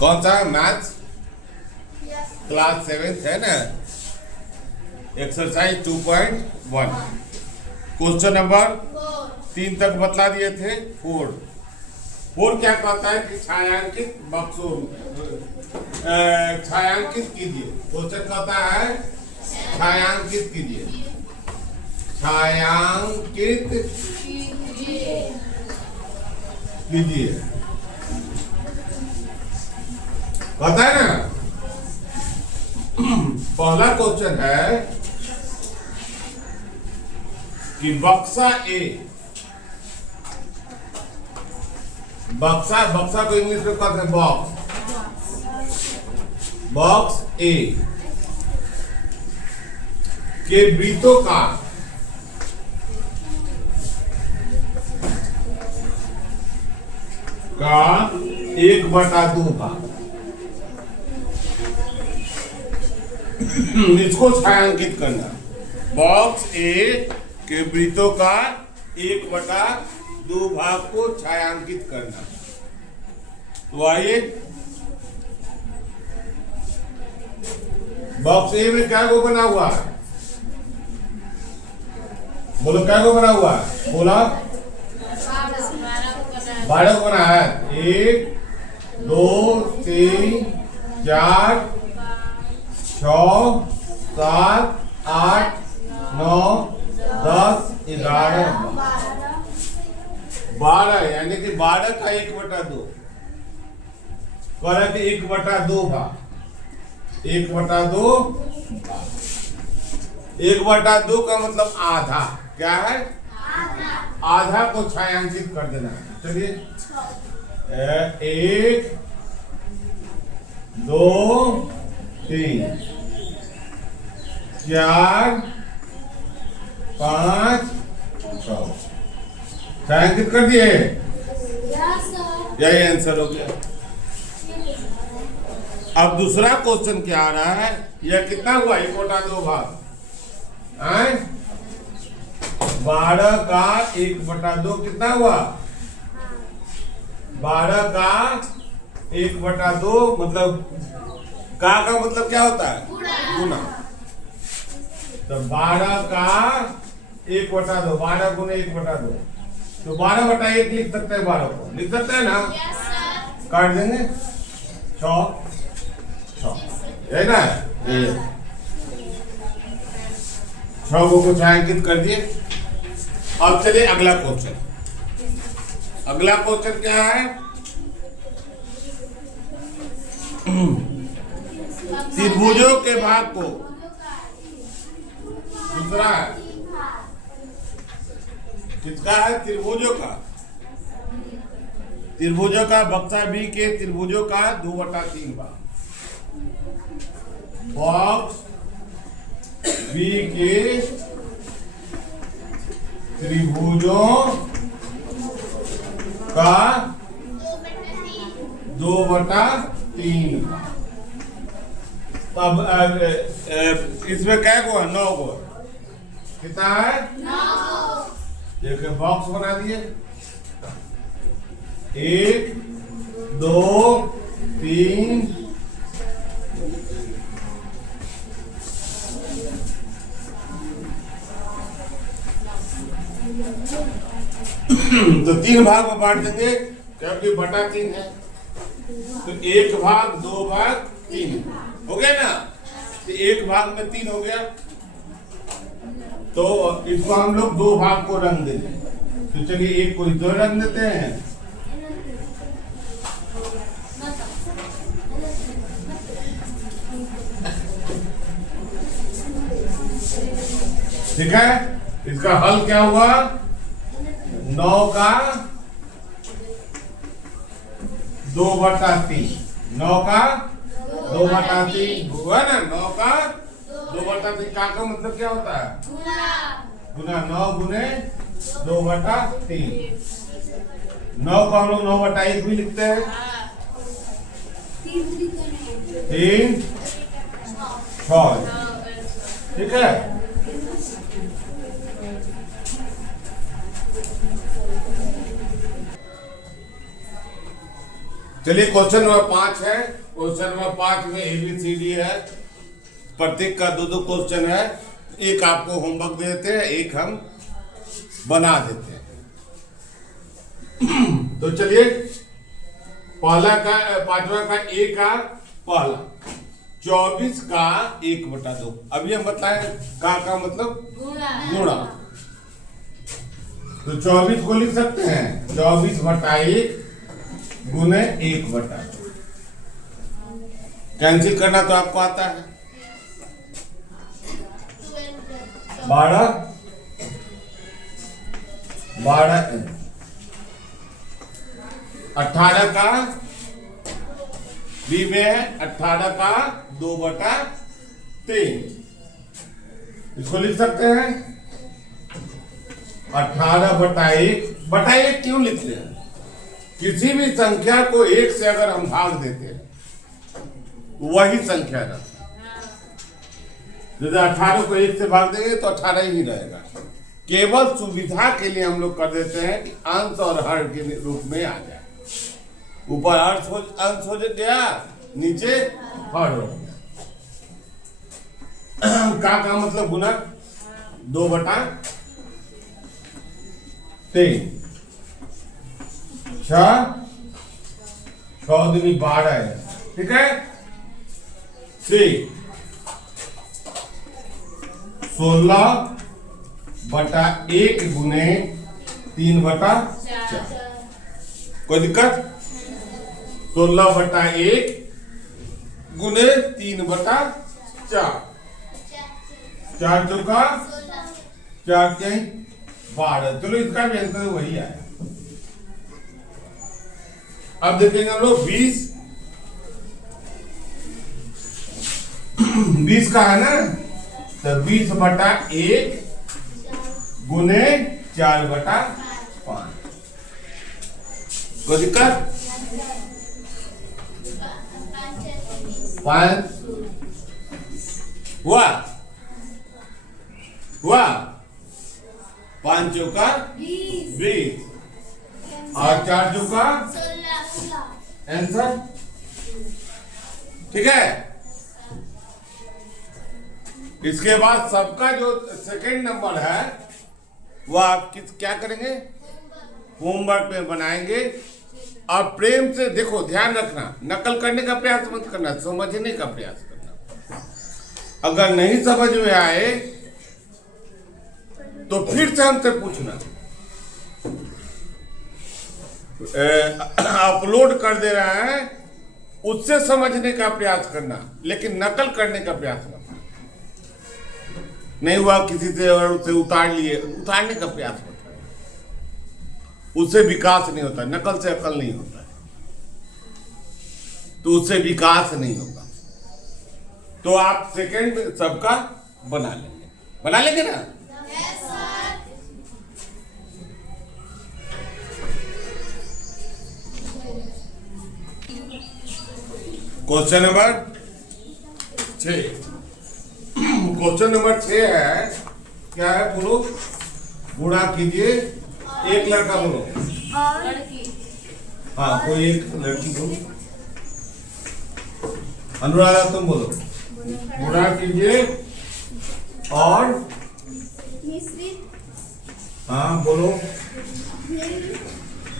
कौन सा maths class 7 है ना। एक्सरसाइज 2.1 क्वेश्चन नंबर 3 तक बतला दिए थे। 4 क्या कहता है कि छायांकित बक्सों छायांकित कीजिए। क्वेश्चन कहता है छायांकित कीजिए। छायांकित कीजिए कहता है ना। पहला क्वेश्चन है कि बक्सा ए, बक्सा को इंग्लिश में कहते हैं बॉक्स ए के वृत्तों का का 1/2 भाग, इसको छायांकित करना। बॉक्स ए के वृत्तों का 1/2 भाग को छायांकित करना। तो आइए, बॉक्स ए में क्या को बना हुआ है? बोलो क्या को बना हुआ है? बोला 12 को बना है। 1 2 3 4 6 7 8 9 10 11 12, यानी कि 12 का 1/2 कह कि 1/2 भाग, 1/2 1/2 का मतलब आधा। क्या है? आधा को छायांकित कर देना है। चलिए 1 2 3 4 5 6 छायांकित कर दिए। यही आंसर हो गया। अब दूसरा क्वेश्चन क्या आ रहा है? यह कितना हुआ? 1/2 भाग। 12 का 1/2 कितना हुआ? 12 का 1/2 मतलब का मतलब क्या होता है? गुना। तो 12 का 1/2, 12 गुने 1/2, तो 12/1 लिख सकते हैं। 12 को लिख सकते हैं ना? काट देंगे 6 है ना। 6 को छायांकित कर दिए। अब चलिए अगला क्वेश्चन। अगला क्वेश्चन क्या है? त्रिभुजों के भाग को, दूसरा है किसका है? त्रिभुजों का बक्सा बी के त्रिभुजों का 2/3 भाग। बॉक्स बी के त्रिभुजों का 2/3 भाग। अब इसमें क्या को है? 9 को। कितना है? 9। देखिए बॉक्स बना दिए। 1 2 3 तो 3 भाग में बांट देंगे क्योंकि बटा 3 है। तो 1 भाग 2 भाग 3 हो गया ना। तो 1 भाग में 3 हो गया। तो इसको हम लोग 2 भाग को रंग देंगे। तो चलिए 1 को इधर रंग देते हैं। ठीक है। इसका हल क्या हुआ? 9 का 2/3, 9 का 2/3 हुआ ना। 9 का 2/3 का मतलब क्या होता है? गुना। 9 गुने 2/3। 9 को हम लोग 9/1 भी लिखते हैं। 3 6। ठीक है। चलिए क्वेश्चन नंबर 5 है। क्वेश्चन नंबर 5 में ABCD है, प्रत्येक का 2-2 क्वेश्चन है। एक आपको होमवर्क दे देते हैं, एक हम बना देते हैं। तो चलिए पहला का 5वां का A का पहला 24 का 1/2। अभी हम बताएं का मतलब गुणा। तो 24 को लिख सकते हैं 24/1 गुने 1/2। कैंसिल करना तो आपको आता है। 12 18 का बी में है 18 का 2/3। इसको लिख सकते हैं 18/1 क्यों लिखते हैं? किसी भी संख्या को 1 से अगर हम भाग देते हैं वही संख्या रहती है। जैसे 18 को 1 से भाग देंगे तो 18 ही रहेगा। केवल सुविधा के लिए हम लोग कर देते हैं कि अंश और हर के रूप में आ जाए। ऊपर अंश हो गया, नीचे हर हो गया। का मतलब गुना 2/3 6 2 12 है, ठीक है। 16/1 गुने 3/4। कोई दिक्कत? 16/1 गुने 3/4। 4 चौका 4 के 12। चलो इसका भी आंसर वही आया। अब देखेंगे हम लोग 20 का है ना, तो 20/1 गुने 4/5। कोई दिक्कत? 5 हुआ 5 चौका 20 और 4 चौका आंसर, ठीक है। इसके बाद सबका जो सेकंड नंबर है वो आप क्या करेंगे? होमवर्क में बनाएंगे। और प्रेम से देखो, ध्यान रखना, नकल करने का प्रयास मत करना, समझने का प्रयास करना। अगर नहीं समझ में आए तो फिर से हमसे पूछना। अपलोड कर दे रहे हैं, उससे समझने का प्रयास करना, लेकिन नकल करने का प्रयास मत करना। नहीं हुआ किसी से अगर उसे उतार लिए, उतारने का प्रयास मत करना। उससे विकास नहीं होता, नकल से अकल नहीं होता है, तो उससे विकास नहीं होगा। तो आप सेकंड सबका बना लेंगे ना? Question number 6। क्वेश्चन नंबर 6 है, क्या है बोलो? गुणा कीजिए। एक लड़का बोलो, हाँ कोई एक लड़की बोलो। अनुराधा तुम बोलो। गुणा कीजिए और हाँ बोलो।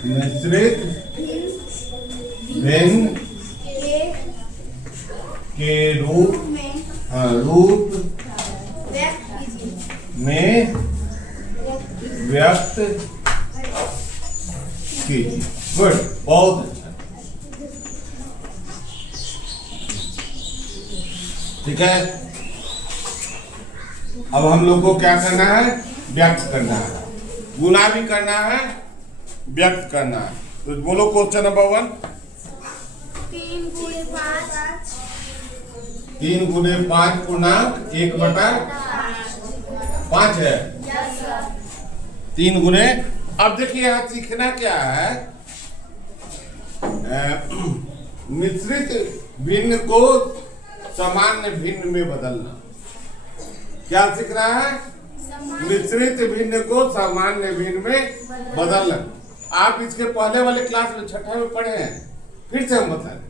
मिश्रित भिन्न के रूप में व्यक्त कीजिए। गुड, बहुत अच्छा, ठीक है। अब हम लोग को क्या करना है? व्यक्त करना है। गुना भी करना है, व्यक्त करना है। तो बोलो क्वेश्चन नंबर 1। 3 गुणे 5 3 गुणे 5 पूर्णांक 1/5 है। 3 गुणे। अब देखिए यहाँ सीखना क्या है? मिश्रित भिन्न को सामान्य भिन्न में बदलना। क्या सीख रहा है? मिश्रित भिन्न को सामान्य भिन्न में बदलना। आप इसके पहले वाले क्लास में 6ठा में पढ़े हैं। फिर से हम बता दें।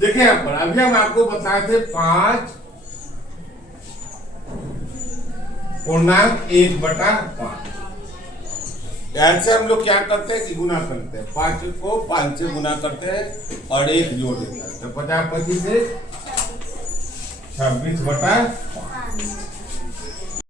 देखिए यहाँ पर अभी हम आपको बताए थे 5.1/5। ऐसे हम लोग क्या करते हैं कि गुना करते हैं, 5 को 5 से गुना करते हैं और 1 जोड़ देते हैं, तो 50 25 से 26/5।